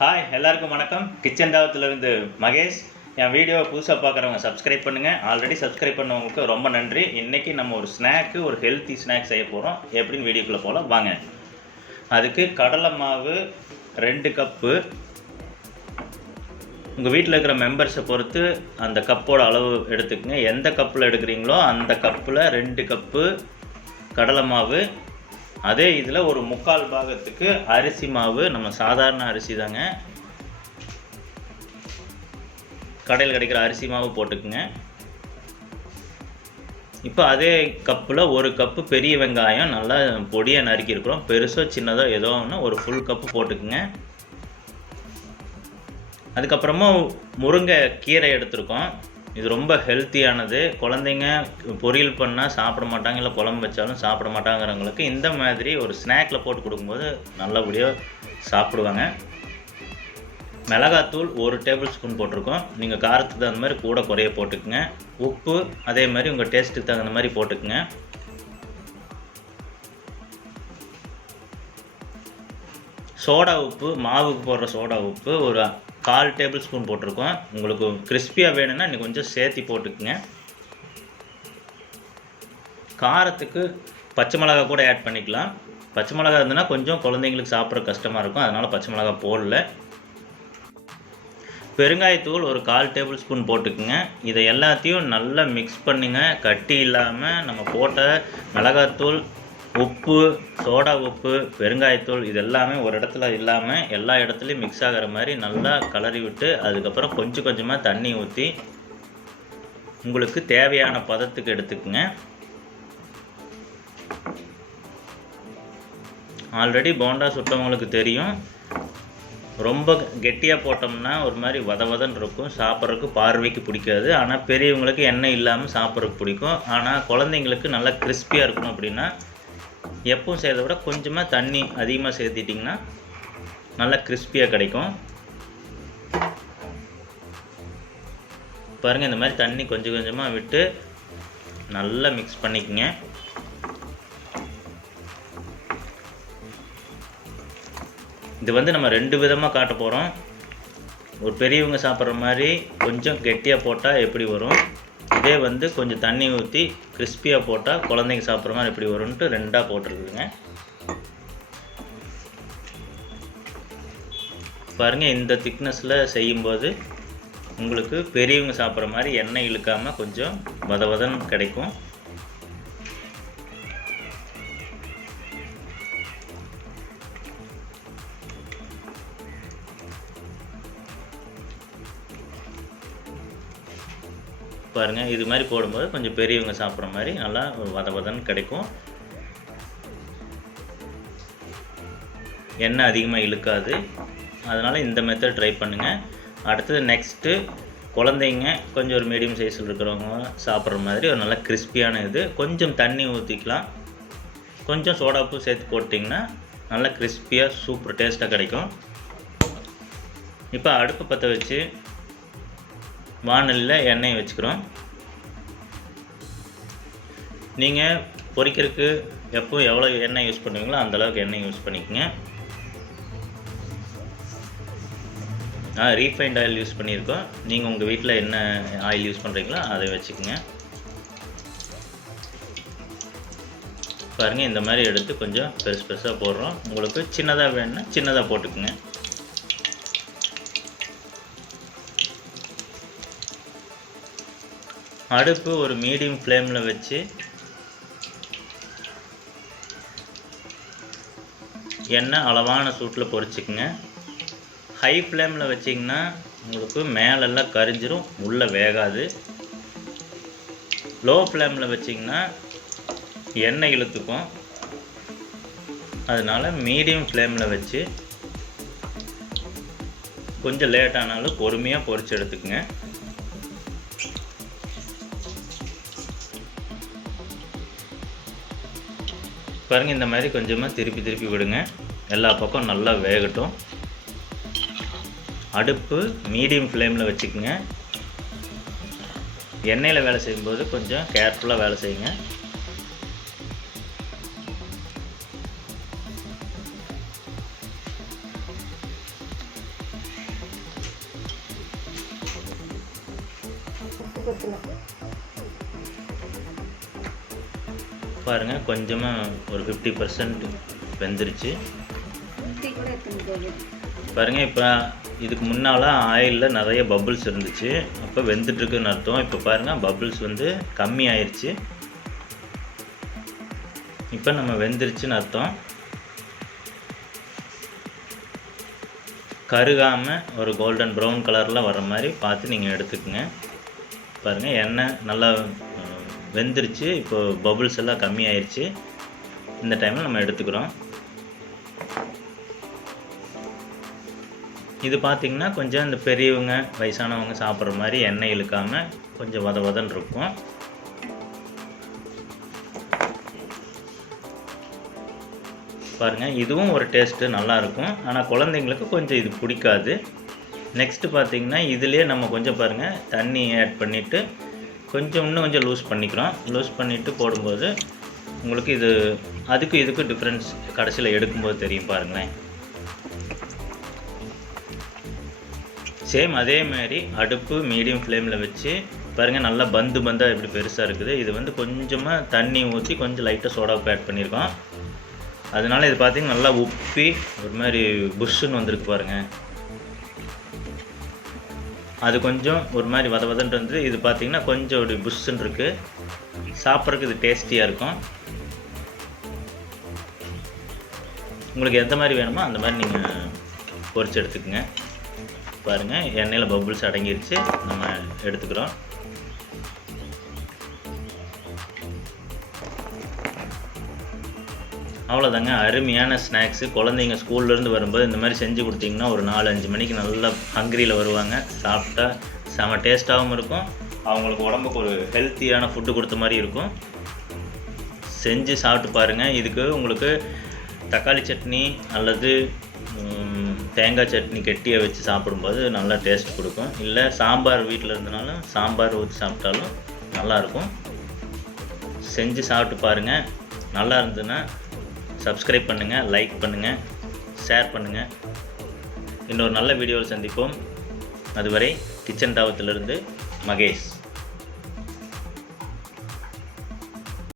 Hi எல்லாருக்கும் வணக்கம். Kitchen தாவத்திலிருந்து Mahesh. என் வீடியோவை புதுசாக பார்க்குறவங்க சப்ஸ்கிரைப் பண்ணுங்கள். ஆல்ரெடி சப்ஸ்கிரைப் பண்ணவங்களுக்கு ரொம்ப நன்றி. இன்றைக்கி நம்ம ஒரு ஸ்நாக்கு, ஒரு ஹெல்த்தி ஸ்நாக் செய்ய போகிறோம். எப்படின்னு வீடியோக்குள்ளே போகலாம் வாங்க. அதுக்கு கடலை மாவு 2 கப்பு. உங்கள் வீட்டில் இருக்கிற மெம்பர்ஸை பொறுத்து அந்த கப்போட அளவு எடுத்துக்கங்க. எந்த கப்பில் எடுக்கிறீங்களோ அந்த கப்பில் 2 கப்பு கடலை மாவு. அதே இதில் ஒரு 3/4 பாகத்துக்கு அரிசி மாவு. நம்ம சாதாரண அரிசி தாங்க, கடையில் கிடைக்கிற அரிசி மாவு போட்டுக்குங்க. இப்போ அதே கப்பில் 1 கப்பு பெரிய வெங்காயம் நல்லா பொடியாக நறுக்கியிருக்கிறோம். பெருசோ சின்னதோ ஏதோ ஒன்று ஒரு ஃபுல் கப்பு போட்டுக்குங்க. அதுக்கப்புறமா முருங்கை கீரை எடுத்துருக்கோம். இது ரொம்ப ஹெல்த்தியானது. குழந்தைங்க பொரியல் பண்ணால் சாப்பிட மாட்டாங்க, இல்லை குழம்பு வச்சாலும் சாப்பிட மாட்டாங்கிறவங்களுக்கு இந்த மாதிரி ஒரு ஸ்நாக்கில் போட்டு கொடுக்கும்போது நல்லபடியாக சாப்பிடுவாங்க. மிளகாத்தூள் 1 டேபிள் ஸ்பூன் போட்டிருக்கோம். நீங்கள் காரத்துக்கு தகுந்த மாதிரி கூட குறைய போட்டுக்குங்க. உப்பு அதே மாதிரி உங்கள் டேஸ்ட்டுக்கு தகுந்த மாதிரி போட்டுக்குங்க. சோடா உப்பு, மாவுக்கு போடுற சோடா உப்பு ஒரு 1/4 டேபிள் ஸ்பூன் போட்டிருக்கோம். உங்களுக்கு கிறிஸ்பியாக வேணும்னா இன்னும் கொஞ்சம் சேர்த்தி போட்டுக்குங்க. காரத்துக்கு பச்சை மிளகா கூட ஆட் பண்ணிக்கலாம். பச்சை மிளகா இருந்ததுன்னா கொஞ்சம் குழந்தைங்களுக்கு சாப்பிட்ற கஷ்டமாக இருக்கும், அதனால் பச்சை மிளகா போடல. பெருங்காயத்தூள் ஒரு 1/4 டேபிள் ஸ்பூன் போட்டுக்குங்க. இதை எல்லாத்தையும் நல்லா மிக்ஸ் பண்ணுங்க. கட்டி இல்லாமல் நம்ம போட்ட மிளகாத்தூள், உப்பு, சோடா உப்பு, பெருங்காயத்தூள் இது எல்லாமே ஒரு இடத்துல இல்லாமல் எல்லா இடத்துலையும் மிக்ஸ் ஆகிற மாதிரி நல்லா கலரி விட்டு, அதுக்கப்புறம் கொஞ்சம் கொஞ்சமாக தண்ணி ஊற்றி உங்களுக்கு தேவையான பதத்துக்கு எடுத்துக்குங்க. ஆல்ரெடி போண்டா சுட்டவங்களுக்கு தெரியும், ரொம்ப கெட்டியாக போட்டோம்னா ஒரு மாதிரி வதவதன்னு இருக்கும், சாப்பிட்றதுக்கு பார்வைக்கு பிடிக்காது. ஆனால் பெரியவங்களுக்கு எண்ணெய் இல்லாமல் சாப்பிட்றதுக்கு பிடிக்கும். ஆனால் குழந்தைங்களுக்கு நல்லா கிறிஸ்பியாக இருக்கணும் அப்படின்னா எப்பவும் செய்கிறத விட கொஞ்சமாக தண்ணி அதிகமாக சேர்த்திட்டிங்கன்னா நல்லா கிறிஸ்பியாக கிடைக்கும். பாருங்கள், இந்த மாதிரி தண்ணி கொஞ்சம் கொஞ்சமாக விட்டு நல்லா மிக்ஸ் பண்ணிக்கங்க. இது வந்து நம்ம 2 விதமாக காட்ட போகிறோம். ஒரு பெரியவங்க சாப்பிட்ற மாதிரி கொஞ்சம் கெட்டியாக போட்டால் எப்படி வரும், இதே வந்து கொஞ்சம் தண்ணி ஊற்றி கிறிஸ்பியாக போட்டால் குழந்தைங்க சாப்பிட்ற மாதிரி எப்படி வரும்ன்ட்டு 2ஆக போட்டிருக்குதுங்க. பாருங்கள், இந்த திக்னஸில் செய்யும்போது உங்களுக்கு பெரியவங்க சாப்பிட்ற மாதிரி எண்ணெய் இழுக்காமல் கொஞ்சம் வதவதன் கிடைக்கும். பாருங்கள், இது மாதிரி போடும்போது கொஞ்சம் பெரியவங்க சாப்பிட்ற மாதிரி நல்லா வதவதன்னு கிடைக்கும். எண்ணெய் அதிகமாக இழுக்காது. அதனால் இந்த மெத்தட் ட்ரை பண்ணுங்கள். அடுத்தது நெக்ஸ்ட்டு குழந்தைங்க கொஞ்சம் ஒரு மீடியம் சைஸில் இருக்கிறவங்க சாப்பிட்ற மாதிரி ஒரு நல்ல கிறிஸ்பியான இது. கொஞ்சம் தண்ணி ஊற்றிக்கலாம், கொஞ்சம் சோடாப்பு சேர்த்து போட்டிங்கன்னா நல்லா கிறிஸ்பியாக சூப்பர் டேஸ்ட்டாக கிடைக்கும். இப்போ அடுப்பு பற்ற வச்சு வாணலியில் எண்ணெய் வச்சுக்கிறோம். நீங்கள் பொரிக்கிறதுக்கு எப்போ எவ்வளோ எண்ணெய் யூஸ் பண்ணுவீங்களோ அந்தளவுக்கு எண்ணெய் யூஸ் பண்ணிக்கோங்க. நான் ரீஃபைண்ட் ஆயில் யூஸ் பண்ணியிருக்கோம். நீங்கள் உங்கள் வீட்டில் என்ன ஆயில் யூஸ் பண்ணுறீங்களோ அதை வச்சுக்கோங்க. பாருங்கள், இந்த மாதிரி எடுத்து கொஞ்சம் பெருசு பெருசாக போடுறோம். உங்களுக்கு சின்னதாக வேணும்னா சின்னதாக போட்டுக்குங்க. அடுப்பு ஒரு மீடியம் ஃப்ளேமில் வச்சு எண்ணெய் அளவான சூட்டில் பொரிச்சுக்குங்க. ஹை ஃப்ளேமில் வச்சிங்கன்னா உங்களுக்கு மேலெல்லாம் கரிஞ்சிரும், உள்ளே வேகாது. லோ ஃப்ளேமில் வச்சிங்கன்னா எண்ணெய் இழுத்துக்கும். அதனால் மீடியம் ஃப்ளேமில் வச்சு கொஞ்சம் லேட் ஆனாலும் பொறுமையாக பொரிச்சு எடுத்துக்குங்க. பாருங்கள், இந்த மாதிரி கொஞ்சமாக திருப்பி விடுங்க. எல்லா பக்கம் நல்லா வேகட்டும். அடுப்பு மீடியம் ஃப்ளேமில் வச்சுக்கோங்க. எண்ணெயில் வேலை செய்யும்போது கொஞ்சம் கேர்ஃபுல்லாக வேலை செய்யுங்க. பாருங்கள் கொஞ்சமாக ஒரு 50% வெந்துருச்சு. பாருங்கள் இப்போ இதுக்கு முன்னால் ஆயிலில் நிறைய பபுள்ஸ் இருந்துச்சு, அப்போ வெந்துட்டுருக்குன்னு அர்த்தம். இப்போ பாருங்கள் பபுள்ஸ் வந்து கம்மி ஆயிடுச்சு. இப்போ நம்ம வெந்துருச்சுன்னு அர்த்தம். கருகாமல் ஒரு கோல்டன் ப்ரௌன் கலரில் வர மாதிரி பார்த்து நீங்கள் எடுத்துக்கோங்க. பாருங்கள் எண்ணெய் நல்லா வெந்துருச்சு. இப்போ பபுள்ஸ் எல்லாம் கம்மி ஆயிடுச்சு. இந்த டைமில் நம்ம எடுத்துக்கிறோம். இது பார்த்திங்கன்னா கொஞ்சம் இந்த பெரியவங்க வயசானவங்க சாப்பிட்ற மாதிரி எண்ணெய் இழுக்காமல் கொஞ்சம் வதன்னு இருக்கும். பாருங்கள் இதுவும் ஒரு டேஸ்ட்டு நல்லாயிருக்கும். ஆனால் குழந்தைங்களுக்கு கொஞ்சம் இது பிடிக்காது. நெக்ஸ்ட்டு பார்த்திங்கன்னா இதுலேயே நம்ம கொஞ்சம் பாருங்கள் தண்ணி ஆட் பண்ணிவிட்டு இன்னும் கொஞ்சம் லூஸ் பண்ணிக்கிறோம். லூஸ் பண்ணிவிட்டு போடும்போது உங்களுக்கு இது அதுக்கும் இதுக்கும் டிஃப்ரென்ஸ் கடைசியில் எடுக்கும்போது தெரியும். பாருங்களேன் சேம் அதே மாதிரி அடுப்பு மீடியம் ஃப்ளேமில் வச்சு பாருங்கள் நல்லா பந்தாக எப்படி பெருசாக இருக்குது. இது வந்து கொஞ்சமாக தண்ணி ஊற்றி கொஞ்சம் லைட்டாக சோடாவுக்கு ஆட் பண்ணியிருக்கோம். அதனால் இது பார்த்திங்கன்னா நல்லா உப்பி ஒரு மாதிரி புஷ்ஷுன்னு வந்திருக்கு பாருங்கள். அது கொஞ்சம் ஒரு மாதிரி வதன்னு வந்து இது பார்த்திங்கன்னா கொஞ்சம் ஒரு புஷ்ஷுன்னு இருக்குது. சாப்பிட்றதுக்கு இது டேஸ்டியாக இருக்கும். உங்களுக்கு எந்த மாதிரி வேணுமோ அந்த மாதிரி நீங்கள் பொரிச்சு எடுத்துக்கோங்க. பாருங்கள் எண்ணெயில் பபுள்ஸ் அடங்கிருச்சு, நம்ம எடுத்துக்கிறோம். அவ்வளோதாங்க, அருமையான ஸ்நாக்ஸு. குழந்தைங்க ஸ்கூல்லேருந்து வரும்போது இந்த மாதிரி செஞ்சு கொடுத்தீங்கன்னா ஒரு 4-5 மணிக்கு நல்லா ஹங்கிரியில் வருவாங்க. சாப்பிட்டா செம டேஸ்ட்டாகவும் இருக்கும். அவங்களுக்கு உடம்புக்கு ஒரு ஹெல்த்தியான ஃபுட்டு கொடுத்த மாதிரி இருக்கும். செஞ்சு சாப்பிட்டு பாருங்கள். இதுக்கு உங்களுக்கு தக்காளி சட்னி அல்லது தேங்காய் சட்னி கெட்டியாக வச்சு சாப்பிடும்போது நல்லா டேஸ்ட் கொடுக்கும். இல்லை சாம்பார் வீட்டில் இருந்தனாலும் சாம்பார் ஊற்றி சாப்பிட்டாலும் நல்லாயிருக்கும். செஞ்சு சாப்பிட்டு பாருங்கள். நல்லா இருந்ததுன்னா சப்ஸ்கிரைப் பண்ணுங்கள், லைக் பண்ணுங்கள், ஷேர் பண்ணுங்கள். இன்னொரு நல்ல வீடியோவில் சந்திப்போம். அதுவரை கிச்சன் தாவத்திலிருந்து மகேஷ்.